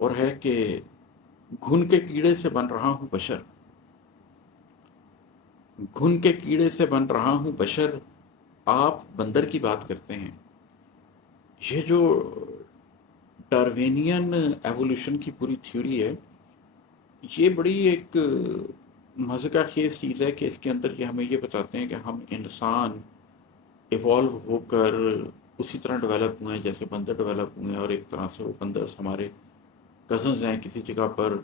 اور ہے کہ گھن کے کیڑے سے بن رہا ہوں بشر، گھن کے کیڑے سے بن رہا ہوں بشر، آپ بندر کی بات کرتے ہیں۔ یہ جو ڈاروینین ایوولوشن کی پوری تھیوری ہے، یہ بڑی ایک مضحکہ خیز چیز ہے کہ اس کے اندر یہ ہمیں یہ بتاتے ہیں کہ ہم انسان ایوالو ہو کر اسی طرح ڈیولپ ہوئے ہیں جیسے بندر ڈیولپ ہوئے ہیں، اور ایک طرح سے وہ بندر ہمارے کزنز ہیں کسی جگہ پر،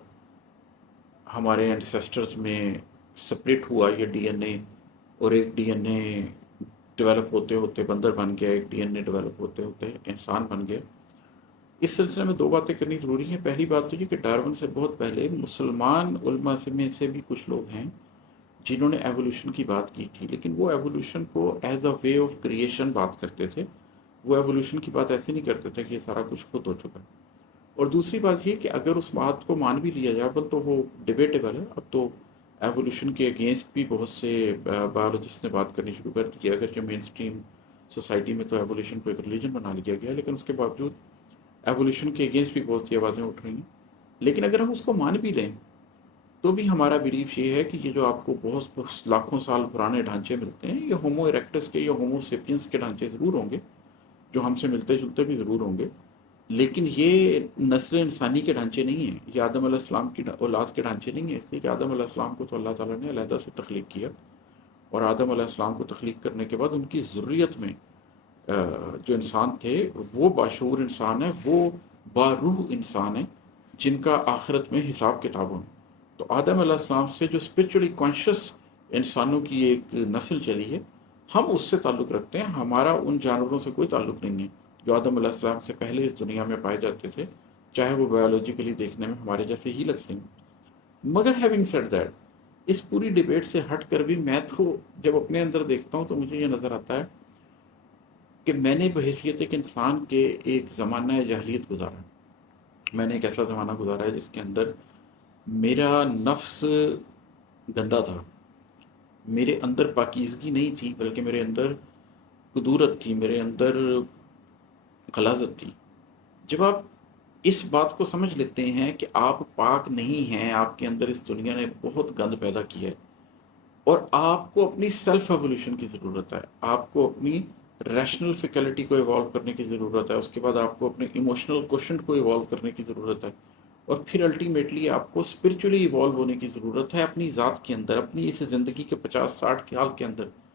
ہمارے انسیسٹرز میں سپریٹ ہوا یہ ڈی این اے، اور ایک ڈی این اے ڈیولپ ہوتے ہوتے بندر بن گیا، ایک ڈی این اے ڈیولپ ہوتے ہوتے انسان بن گیا۔ اس سلسلے میں دو باتیں کرنی ضروری ہیں۔ پہلی بات تو یہ کہ ڈارون سے بہت پہلے مسلمان علماء میں سے بھی کچھ لوگ ہیں جنہوں نے ایوولوشن کی بات کی تھی، لیکن وہ ایوولوشن کو as a way of creation بات کرتے تھے، وہ ایوولوشن کی بات ایسے نہیں کرتے تھے کہ یہ سارا کچھ خود ہو چکا ہے۔ اور دوسری بات یہ کہ اگر اس بات کو مان بھی لیا جائے بل تو وہ ڈیبیٹیبل ہے۔ اب تو ایوولوشن کے اگینسٹ بھی بہت سے بایولوجسٹ نے بات کرنی شروع کر دی ہے، اگرچہ مین اسٹریم سوسائٹی میں تو ایوولوشن کو ایک ریلیجن بنا لیا گیا ہے، لیکن اس کے باوجود ایوولوشن کے اگینسٹ بھی بہت سی آوازیں اٹھ رہی ہیں۔ لیکن اگر ہم اس کو مان بھی لیں تو بھی ہمارا بلیف یہ ہے کہ یہ جو آپ کو بہت لاکھوں سال پرانے ڈھانچے ملتے ہیں، یہ ہومو ایریکٹس کے یا ہومو سیپینس کے ڈھانچے ضرور ہوں گے، جو ہم سے ملتے جلتے بھی ضرور ہوں گے، لیکن یہ نسل انسانی کے ڈھانچے نہیں ہیں، یہ آدم علیہ السلام کی اولاد کے ڈھانچے نہیں ہیں، اس لیے کہ آدم علیہ السلام کو تو اللہ تعالیٰ نے علیحدہ سے تخلیق کیا، اور آدم علیہ السلام کو تخلیق کرنے کے بعد ان کی ذریت میں جو انسان تھے وہ باشعور انسان ہیں، وہ باروح انسان ہیں جن کا آخرت میں حساب کتاب ہو۔ تو آدم علیہ السلام سے جو اسپرچولی کانشیس انسانوں کی ایک نسل چلی ہے، ہم اس سے تعلق رکھتے ہیں، ہمارا ان جانوروں سے کوئی تعلق نہیں ہے جو آدم علیہ السلام سے پہلے اس دنیا میں پائے جاتے تھے، چاہے وہ بایولوجیکلی دیکھنے میں ہمارے جیسے ہی لگتے ہیں۔ مگر ہیونگ سیڈ دیٹ، اس پوری ڈیبیٹ سے ہٹ کر بھی میں تو جب اپنے اندر دیکھتا ہوں تو مجھے یہ نظر آتا ہے کہ میں نے بحیثیت ایک انسان کے ایک زمانہ جاہلیت گزارا، میں نے ایک ایسا زمانہ گزارا ہے جس کے اندر میرا نفس گندا تھا، میرے اندر پاکیزگی نہیں تھی، بلکہ میرے اندر قدورت تھی، میرے اندر غلاظت تھی۔ جب آپ اس بات کو سمجھ لیتے ہیں کہ آپ پاک نہیں ہیں، آپ کے اندر اس دنیا نے بہت گند پیدا کیا ہے، اور آپ کو اپنی سیلف ایوولوشن کی ضرورت ہے، آپ کو اپنی ریشنل فیکلٹی کو ایوالو کرنے کی ضرورت ہے، اس کے بعد آپ کو اپنے ایموشنل کوشنٹ کو ایوالو کرنے کی ضرورت ہے، اور پھر الٹیمیٹلی آپ کو اسپرچولی ایوالو ہونے کی ضرورت ہے اپنی ذات کے اندر، اپنی اس زندگی کے 50-60 سال کے اندر۔